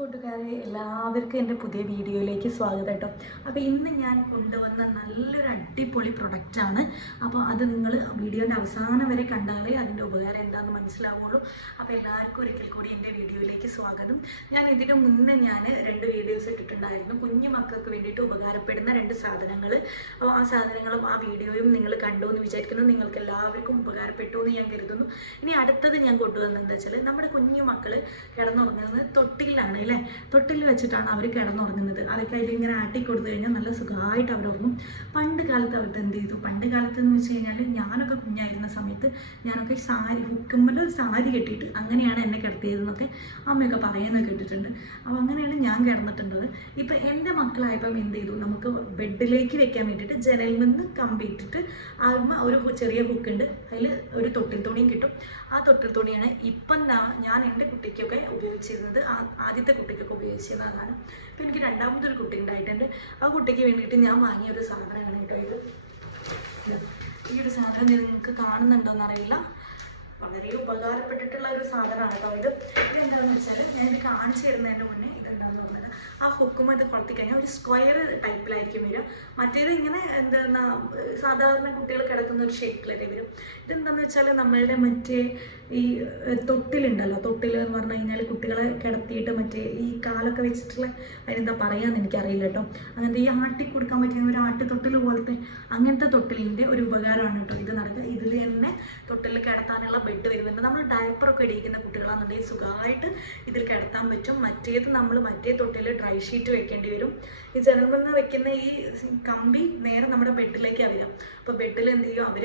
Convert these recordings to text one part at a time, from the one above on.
കൂട്ടുകാരെ എല്ലാവർക്കും എൻ്റെ പുതിയ വീഡിയോയിലേക്ക് സ്വാഗതം കേട്ടോ. അപ്പോൾ ഇന്ന് ഞാൻ കൊണ്ടുവന്ന നല്ലൊരു അടിപൊളി പ്രൊഡക്റ്റാണ്. അപ്പോൾ അത് നിങ്ങൾ വീഡിയോൻ്റെ അവസാനം വരെ കണ്ടാലേ അതിൻ്റെ ഉപകാരം എന്താണെന്ന് മനസ്സിലാവുള്ളൂ. അപ്പോൾ എല്ലാവർക്കും ഒരിക്കൽ കൂടി എൻ്റെ വീഡിയോയിലേക്ക് സ്വാഗതം. ഞാൻ ഇതിന് മുന്നേ രണ്ട് വീഡിയോസ് ഇട്ടിട്ടുണ്ടായിരുന്നു, കുഞ്ഞു മക്കൾക്ക് വേണ്ടിയിട്ട് ഉപകാരപ്പെടുന്ന 2 സാധനങ്ങൾ. അപ്പോൾ ആ സാധനങ്ങളും ആ വീഡിയോയും നിങ്ങൾ കണ്ടു എന്ന് വിചാരിക്കുന്നു. നിങ്ങൾക്ക് എല്ലാവർക്കും ഉപകാരപ്പെട്ടു എന്ന് ഞാൻ കരുതുന്നു. ഇനി അടുത്തത് ഞാൻ കൊണ്ടുവന്നത് എന്താ വെച്ചാൽ, നമ്മുടെ കുഞ്ഞു മക്കൾ കിടന്നുറങ്ങുന്നത് തൊട്ടിലാണ് അല്ലേ. തൊട്ടിൽ വെച്ചിട്ടാണ് അവർ കിടന്നുറങ്ങുന്നത്. അതൊക്കെ അതിലിങ്ങനെ ആട്ടി കൊടുത്തു കഴിഞ്ഞാൽ നല്ല സുഖമായിട്ട് അവർ ഉറങ്ങും. പണ്ട് കാലത്ത് അവർക്ക് എന്ത് ചെയ്തു, പണ്ട് കാലത്ത് എന്ന് വെച്ച് കഴിഞ്ഞാൽ ഞാനൊക്കെ കുഞ്ഞായിരുന്ന സമയത്ത് ഞാനൊക്കെ ഹുക്കുമ്പോൾ സാരി കെട്ടിയിട്ട് അങ്ങനെയാണ് എന്നെ കിടത്തിയതെന്നൊക്കെ അമ്മയൊക്കെ പറയുന്നത് കേട്ടിട്ടുണ്ട്. അപ്പോൾ അങ്ങനെയാണ് ഞാൻ കിടന്നിട്ടുള്ളത്. ഇപ്പം എൻ്റെ മക്കളായപ്പം എന്ത് ചെയ്തു, നമുക്ക് ബെഡിലേക്ക് വെക്കാൻ വേണ്ടിയിട്ട് ജനലിൽ നിന്ന് കമ്പിയിട്ടിട്ട് ആകുമ്പോൾ ഒരു ചെറിയ ഹുക്കുണ്ട്, അതിൽ ഒരു തൊട്ടിൽ തുണിയും കിട്ടും. ആ തൊട്ടിൽ തുണിയാണ് ഇപ്പം ഞാൻ എൻ്റെ കുട്ടിക്കൊക്കെ ഉപയോഗിച്ചിരുന്നത്. ആദ്യത്തെ കുട്ടിക്കൊക്കെ ഉപയോഗിച്ചിരുന്നതാണ്. ഇപ്പം എനിക്ക് രണ്ടാമതൊരു കുട്ടി ഉണ്ടായിട്ടുണ്ട്. ആ കുട്ടിക്ക് വേണ്ടിയിട്ട് ഞാൻ വാങ്ങിയ ഒരു സാധനമാണ് കേട്ടോ ഇത്. ഈ ഒരു സാധനം നിങ്ങൾക്ക് കാണുന്നുണ്ടോയെന്ന് അറിയില്ല, വളരെ ഉപകാരപ്പെട്ടിട്ടുള്ള ഒരു സാധനമാണ് കേട്ടോ ഇത്. ഇതെന്താണെന്ന് വെച്ചാൽ, ഞാനിത് കാണിച്ചു തരുന്നതിൻ്റെ മുന്നേ ഇതെന്താണെന്ന് പറഞ്ഞത്, ആ ഹുക്കും ഇത് കൊളുത്തി കഴിഞ്ഞാൽ ഒരു സ്ക്വയർ ടൈപ്പിലായിരിക്കും വരിക. മറ്റേത് ഇങ്ങനെ എന്താ സാധാരണ കുട്ടികൾ കിടക്കുന്ന ഒരു ഷേപ്പിലൊക്കെ വരും. ഇതെന്താണെന്ന് വെച്ചാൽ, നമ്മളുടെ മറ്റേ ഈ തൊട്ടിലുണ്ടല്ലോ, തൊട്ടിൽ എന്ന് പറഞ്ഞു കഴിഞ്ഞാൽ കുട്ടികളെ കിടത്തിയിട്ട് മറ്റേ ഈ കാലൊക്കെ വെച്ചിട്ടുള്ള അതിനെന്താ പറയാമെന്ന് എനിക്കറിയില്ല കേട്ടോ. അങ്ങനത്തെ ഈ ആട്ടി കൊടുക്കാൻ പറ്റിയ ഒരു ആട്ടി തൊട്ടിൽ പോലത്തെ അങ്ങനത്തെ തൊട്ടിലിൻ്റെ ഒരു ഉപകാരമാണ് കേട്ടോ ഇത് നടക്കുക. ഇതിൽ തന്നെ തൊട്ടിൽ കിടത്താനുള്ള ബെഡ് വരുന്നുണ്ട്. നമ്മൾ ഡയപ്പറൊക്കെ ഇടിയിക്കുന്ന കുട്ടികളാണെന്നുണ്ടെങ്കിൽ സുഖമായിട്ട് ഇതിൽ കിടത്താൻ പറ്റും. മറ്റേത് നമ്മൾ മറ്റേ തൊട്ടിൽ ഡ്രൈ ഷീറ്റ് വെക്കേണ്ടി വരും. ഈ ജനലിൽ നിന്ന് വെക്കുന്ന ഈ കമ്പി നേരെ നമ്മുടെ ബെഡിലേക്കാണ് വരിക. അപ്പോൾ ബെഡിൽ എന്ത് ചെയ്യും, അവർ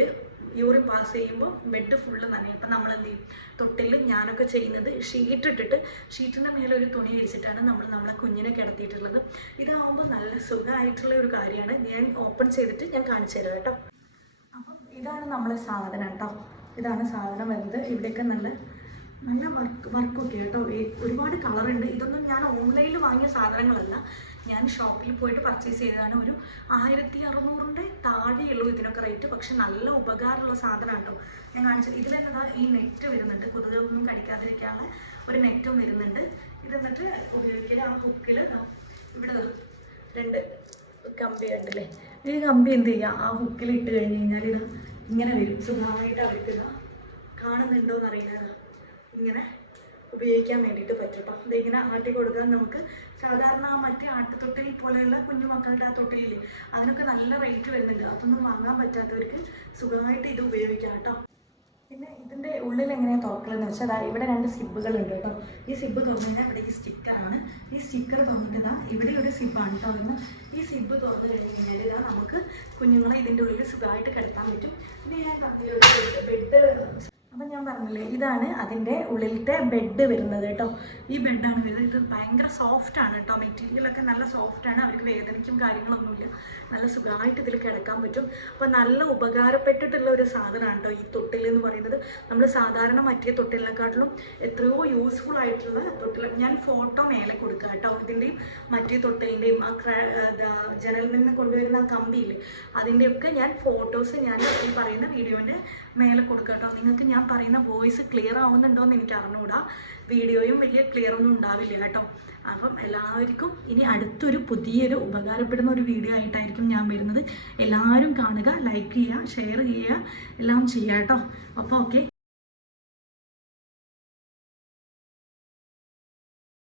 യൂറിൻ പാസ് ചെയ്യുമ്പോൾ ബെഡ് ഫുള്ള് നനയും. അപ്പം നമ്മൾ എന്ത് ചെയ്യും, തൊട്ടിൽ ഞാനൊക്കെ ചെയ്യുന്നത് ഷീറ്റ് ഇട്ടിട്ട് ഷീറ്റിൻ്റെ മേലെ ഒരു തുണി വിരിച്ചിട്ടാണ് നമ്മളെ കുഞ്ഞിനെ കിടത്തിയിട്ടുള്ളത്. ഇതാവുമ്പോൾ നല്ല സുഖമായിട്ടുള്ള ഒരു കാര്യമാണ്. ഞാൻ ഓപ്പൺ ചെയ്തിട്ട് ഞാൻ കാണിച്ചു തരാം കേട്ടോ. അപ്പം ഇതാണ് നമ്മളെ സാധനം കേട്ടോ. ഇതാണ് സാധനം വരുന്നത്. ഇവിടെയൊക്കെ നല്ല വർക്കൊക്കെ കേട്ടോ. ഒരുപാട് കളറുണ്ട്. ഇതൊന്നും ഞാൻ ഓൺലൈനിൽ വാങ്ങിയ സാധനങ്ങളല്ല, ഞാൻ ഷോപ്പിൽ പോയിട്ട് പർച്ചേസ് ചെയ്തതാണ്. ഒരു 1600 താഴെയുള്ളൂ ഇതിനൊക്കെ റേറ്റ്. പക്ഷെ നല്ല ഉപകാരമുള്ള സാധനമാണ് കേട്ടോ. ഞാൻ കാണിച്ചത് ഇതിലെന്നതാ ഈ നെറ്റ് വരുന്നുണ്ട്, കൊതുകൊന്നും കടിക്കാതിരിക്കാനുള്ള ഒരു നെറ്റും വരുന്നുണ്ട്. ഇതെന്നിട്ട് ഉപയോഗിക്കൽ ആ ഹുക്കിൽ ഇവിടെ 2 കമ്പി ഉണ്ടല്ലേ, ഈ കമ്പി എന്ത് ചെയ്യുക, ആ ഹുക്കിൽ ഇട്ട് കഴിഞ്ഞ് കഴിഞ്ഞാൽ ഇത് ഇങ്ങനെ വരും. സുഖമായിട്ട് അവർക്ക് കാണുന്നുണ്ടോയെന്ന് അറിയില്ല, ഇങ്ങനെ ഉപയോഗിക്കാൻ വേണ്ടിയിട്ട് പറ്റും കേട്ടോ. ഇതിങ്ങനെ ആട്ടി കൊടുക്കാൻ നമുക്ക് സാധാരണ മറ്റേ ആട്ടുതൊട്ടിൽ പോലെയുള്ള കുഞ്ഞു മക്കളുടെ ആ തൊട്ടിലില്ലേ, അതിനൊക്കെ നല്ല റേറ്റ് വരുന്നുണ്ട്. അതൊന്നും വാങ്ങാൻ പറ്റാത്തവർക്ക് സുഖമായിട്ട് ഇത് ഉപയോഗിക്കാം കേട്ടോ. പിന്നെ ഇതിൻ്റെ ഉള്ളിൽ എങ്ങനെയാണ് തുറക്കലെന്ന് വെച്ചാൽ, ഇവിടെ 2 സിബുകളുണ്ട് കേട്ടോ. ഈ സിബ് തുറന്നു കഴിഞ്ഞാൽ ഇവിടെ ഈ സ്റ്റിക്കറാണ്. ഈ സ്റ്റിക്കർ തുറന്നിട്ടതാ ഇവിടെ ഒരു സിബാണ് കേട്ടോ. ഇന്ന് ഈ സിബ് തുറന്നു കഴിഞ്ഞ് കഴിഞ്ഞാൽ ഇതാ നമുക്ക് കുഞ്ഞുങ്ങളെ ഇതിൻ്റെ ഉള്ളിൽ സുഖമായിട്ട് കിടത്താൻ പറ്റും. പിന്നെ ഞാൻ പറഞ്ഞിട്ടുള്ള ബെഡ്, അപ്പം ഞാൻ പറഞ്ഞില്ലേ, ഇതാണ് അതിൻ്റെ ഉള്ളിലത്തെ ബെഡ് വരുന്നത് കേട്ടോ. ഈ ബെഡാണ് വരുന്നത്. ഇത് ഭയങ്കര സോഫ്റ്റാണ് കേട്ടോ. മെറ്റീരിയലൊക്കെ നല്ല സോഫ്റ്റാണ്. അവർക്ക് വേദനയ്ക്കും കാര്യങ്ങളൊന്നുമില്ല. നല്ല സുഖമായിട്ട് ഇതിൽ കിടക്കാൻ പറ്റും. അപ്പോൾ നല്ല ഉപകാരപ്പെട്ടിട്ടുള്ള ഒരു സാധനമാണ് കേട്ടോ ഈ തൊട്ടിൽ എന്ന് പറയുന്നത്. നമ്മൾ സാധാരണ മറ്റേ തൊട്ടിലിനെക്കാട്ടിലും എത്രയോ യൂസ്ഫുൾ ആയിട്ടുള്ള തൊട്ടിൽ. ഞാൻ ഫോട്ടോ മേലെ കൊടുക്കുക കേട്ടോ. ഇതിൻ്റെയും മറ്റേ തൊട്ടിലിൻ്റെയും ആ ജനലിൽ നിന്ന് കൊണ്ടുവരുന്ന ആ കമ്പിയില്ലേ, അതിൻ്റെയൊക്കെ ഞാൻ ഫോട്ടോസ് ഞാൻ ഈ പറയുന്ന വീഡിയോൻ്റെ മേലെ കൊടുക്കുക കേട്ടോ. നിങ്ങൾക്ക് ഞാൻ പറയുന്ന വോയിസ് ക്ലിയർ ആവുന്നുണ്ടോ എന്ന് എനിക്ക് അറിഞ്ഞുകൂടാ. വീഡിയോയും വലിയ ക്ലിയർ ഒന്നും ഉണ്ടാവില്ല കേട്ടോ. അപ്പം എല്ലാവർക്കും ഇനി അടുത്തൊരു പുതിയൊരു ഉപകാരപ്പെടുന്ന ഒരു വീഡിയോ ആയിട്ടായിരിക്കും ഞാൻ വരുന്നത്. എല്ലാവരും കാണുക, ലൈക്ക് ചെയ്യുക, ഷെയർ ചെയ്യുക, എല്ലാം ചെയ്യുക കേട്ടോ. അപ്പോൾ ഓക്കെ.